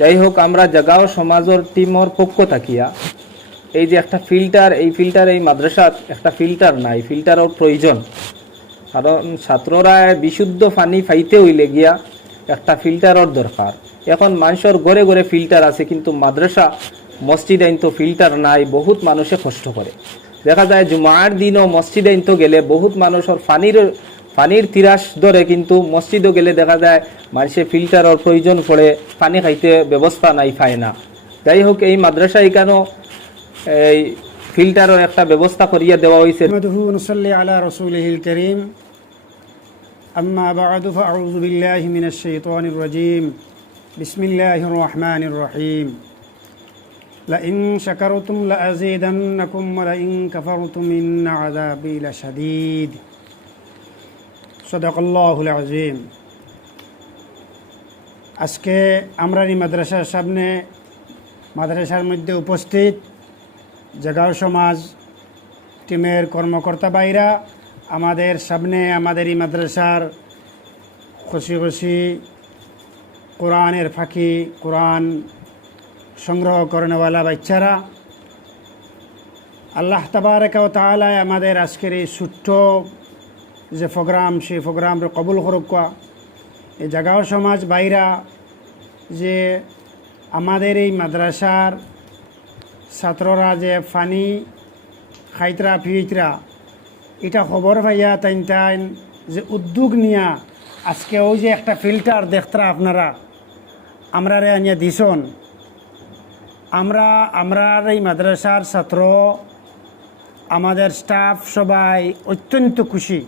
যাই হোক আমরা জাগাও সমাজের টিমর পক্ষ থাকিয়া, এই যে একটা ফিল্টার এই ফিল্টার এই মাদ্রাসার একটা ফিল্টার নাই ফিল্টারের প্রয়োজন। কারণ ছাত্ররা বিশুদ্ধ পানি ফাইতে হইলে গিয়া একটা ফিল্টারর দরকার। এখন মানুষের গড়ে গড়ে ফিল্টার আছে, কিন্তু মাদ্রাসা, মসজিদ আইন তো ফিল্টার নাই, বহুত মানুষে কষ্ট করে। দেখা যায় জুমার দিনও মসজিদ আইন তো গেলে বহুত মানুষের ফানির পানির তিরাস ধরে কিন্তু মসজিদও গেলে দেখা যায় মানুষের ফিল্টারের প্রয়োজন পড়ে, পানি খাইতে ব্যবস্থা নাই, পায় না। যাই হোক, এই মাদ্রাসা কেন এই ফিল্টারের একটা ব্যবস্থা করিয়া দেওয়া হয়েছে أما بعد فأعوذ بالله من الشيطان الرجيم بسم الله الرحمن الرحيم لئن شكرتم لأزيدنكم ولئن كفرتم إن عذابي لشديد صدق الله العظيم আজকে আমরা এই মাদ্রাসার সামনে মাদ্রাসার মধ্যে উপস্থিত জাগাও সমাজ টিমের কর্মকর্তা বাইরা আমাদের সামনে আমাদের এই মাদ্রাসার খুশি খুশি কোরআনের ফাঁকি, কোরআন সংগ্রহ করেনওয়ালা বাচ্চারা, আল্লাহ তাবারক ও তালায় আমাদের আজকের এই ছোট্ট যে প্রোগ্রাম, সেই প্রোগ্রামরে কবুল করুক। এই জাগাও সমাজ বাইরা যে আমাদের এই মাদ্রাসার ছাত্ররা যে ফানি খাইতরা ফিতরা এটা খবর পাইয়া তাইন তাইন যে উদ্যোগ নিয়া আজকে ওই যে একটা ফিল্টার দেখতরা আপনারা। আমরা রে আনিয়া দিছন। আমরা আমরা এই মাদ্রাসার ছাত্র, আমাদের স্টাফ সবাই অত্যন্ত খুশি।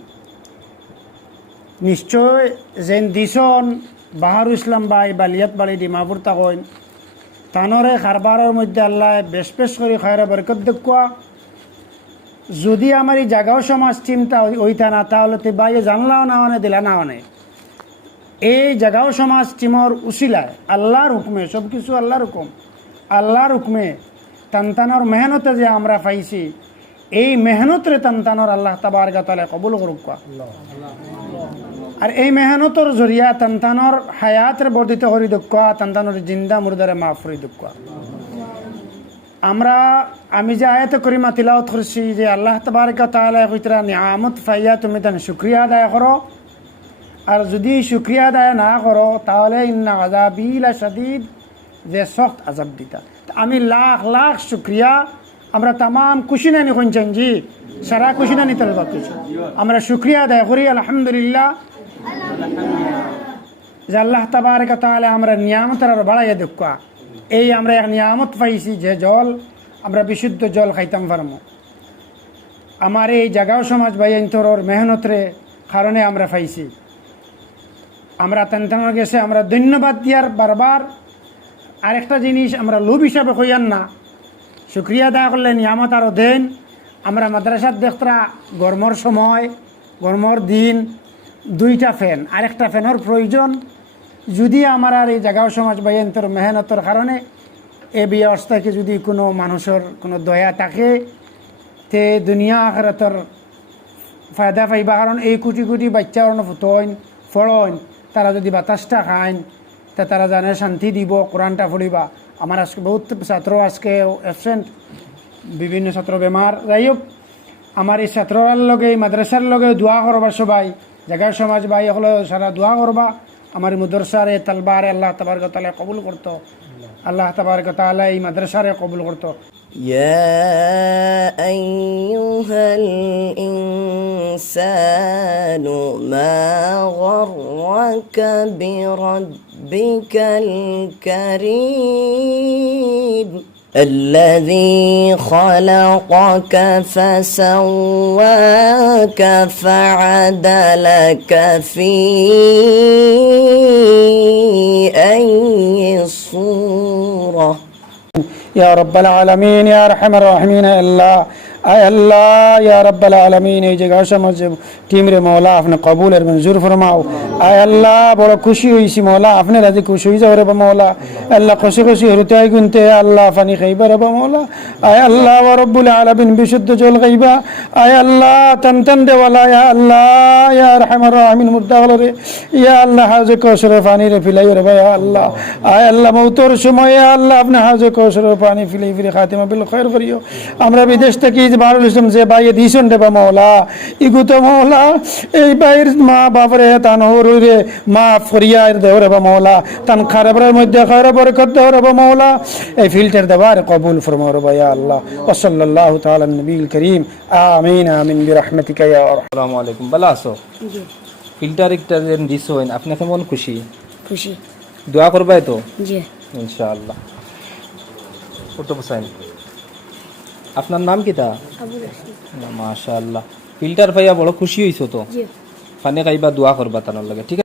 নিশ্চয় যেন দিছন বাহারু ইসলাম ভাই, বালিয়াত বাড়ি, ডিমাপুর তাকইন তানরে কারবারের মধ্যে আল্লাহ বেশ বেশ করে খয়রা বরকত দেখুয়া যদি আমার এই জাগাও সমাজ টিমটা ওইটা না, তাহলে তে বাইরে জানলাও না অনে দিলা না অনে এই জাগাও সমাজ টিমর উশিলায় আল্লাহর হুকমে সব কিছু আল্লাহর হুকুম। আল্লাহর হুকুমে তান্তানোর মেহনতে যে আমরা পাইছি, এই মেহনতরে তান্তানোর আল্লাহ তাবার গাতালে কবুল করুক আর এই মেহনতর জরিয়া তান্তানোর হায়াতের বর্ধিত হরি দুঃখ তান্তানোর জিন্দা মুর্দারে মাফ হরি দুঃখ আমরা, আমি যে আয়াত করিমা তিলাওত করছি যে আল্লাহ তবারকা তাআলা কইতরা নিয়ামত ফাইয়া তুমি তান শুক্রিয়া আদায় করো। আর যদি শুক্রিয়া আদায় না করো, তাহলে ইন্না আজাবিলা শাদিদ যে সখ্ত আজাব দিতা। আমি লাখ লাখ শুক্রিয়া। আমরা তাম খুশি নানি শুনছেন জি। সারা খুশি নানি তালবা কিছু আমরা শুক্রিয়া আদায় করি, আলহামদুলিল্লাহ। যে আল্লাহ তাবারকা তাআলা আমরা নিয়ামতের আর বাড়াইয়া দেখা এই আমরা এক নিয়ামত পাইছি যে জল, আমরা বিশুদ্ধ জল খাইতাম পারমো। আমার এই জাগাও সমাজ বাইন্তরর মেহনতরে কারণে আমরা পাইছি। আমরা তেনতেনার গেছে, আমরা ধন্যবাদ দিয়ার বারবার। আরেকটা জিনিস আমরা লোভ হিসাবে কইয়ান না। শুক্রিয়া আদায় করলে নিয়ামত আরও দেন। আমরা মাদ্রাসার দেখতরা গরমর সময়, গরমর দিন, দুইটা ফ্যান, আরেকটা ফ্যানের প্রয়োজন। যদি আমার আর এই জাগাও সমাজ বাইন্তর মেহনতর কারণে এ ব্যবস্থাকে যদি কোনো মানুষের কোনো দয়া থাকে, তে দুনিয়া আখরাতর ফায়দা পাইবা। কারণ এই কোটি কোটি বাচ্চা ফুটইন ফড়ইন তারা যদি বাতাসটা খাইন, তা তারা জানে শান্তি দিব কোরআনটা পড়িবা আমার আজকে বহুত ছাত্র আজকে অ্যাবসেন্ট বিভিন্ন ছাত্র বেমার যাই হোক আমার এই ছাত্রর লগে এই মাদ্রাসার লগে দোয়া করবা সবাই জাগার সমাজ ভাই হলো সারা দোয়া করবা हमारी मदरसा रे तलबा रे अल्लाह तबारक ताला कबूल करतो अल्लाह तबारक ताला ई मदरसा रे कबूल करतो يا أيها الإنسان ما غرك بربك الكريم الذي خلقك فسواك فعدلك في أي صورة؟ يا رب العالمين يا أرحم الراحمين الله আয় আল্লাহ, ইয়া রাব্বাল আলামিন, এই জায়গা সমাজ টিম রে মৌলা আপনি কবুল এর মঞ্জুর ফরমাও। আয় আল্লাহ, বড় খুশি হইছি মৌলা আপনি রাজি খুশি হই যাও রে মৌলা আল্লাহ খুশি খুশি হরতে গুনতে, আল্লাহ ফানি খাইবা রে মৌলা আয় আল্লাহ রব্বুল আলামিন, বিশুদ্ধ জল খাইবা। আয় আল্লাহ তান তান দেওয়ালা, ইয়া আল্লাহ, ইয়া রহমান রাহিমিন, মুর্দা রে। ইয়া আল্লাহ, হাজে কৌশলের পানি রে ফিলাই রে ভাই আল্লাহ। আয় আল্লাহ, মৌতর সময়, আল্লাহ, আপনি হাজে কৌশলের পানি ফিলাই ফিরে খাতিমা বিল খৈর করিও। আমরা বিদেশ থেকে যে বারুল ইসলাম যে বাইয়ে দিয়েছেন রে বা মৌলা ইগু তো মৌলা এই বাইর মা বাপরে তান হরে মা ফরিয়া দেও রে বা মৌলা তান খারাপের মধ্যে খৈর বরকত দেও রে বা মৌলা এই ফিল্টার দেবার কবুল ফরমাও রে ভাই আল্লাহ। ওসল্লাল্লাহু তাআলা নবীল করিম। আমিন আমিন বিরহমাতিকা ইয়া আসসালামু আলাইকুম। ভালো আছো জি। ফিল্টার একটা যে দিছো আপনি কেমন খুশি? খুশি। দোয়া করবাই তো? জি। ইনশাআল্লাহ। ওটো বসাইন আপনার নাম কি তা? মাশাআল্লাহ। ফিল্টার পাইয়া বড় খুশি হইছো তো? ফানে খাইবা দোয়া করবা তার লাগে ঠিক আছে?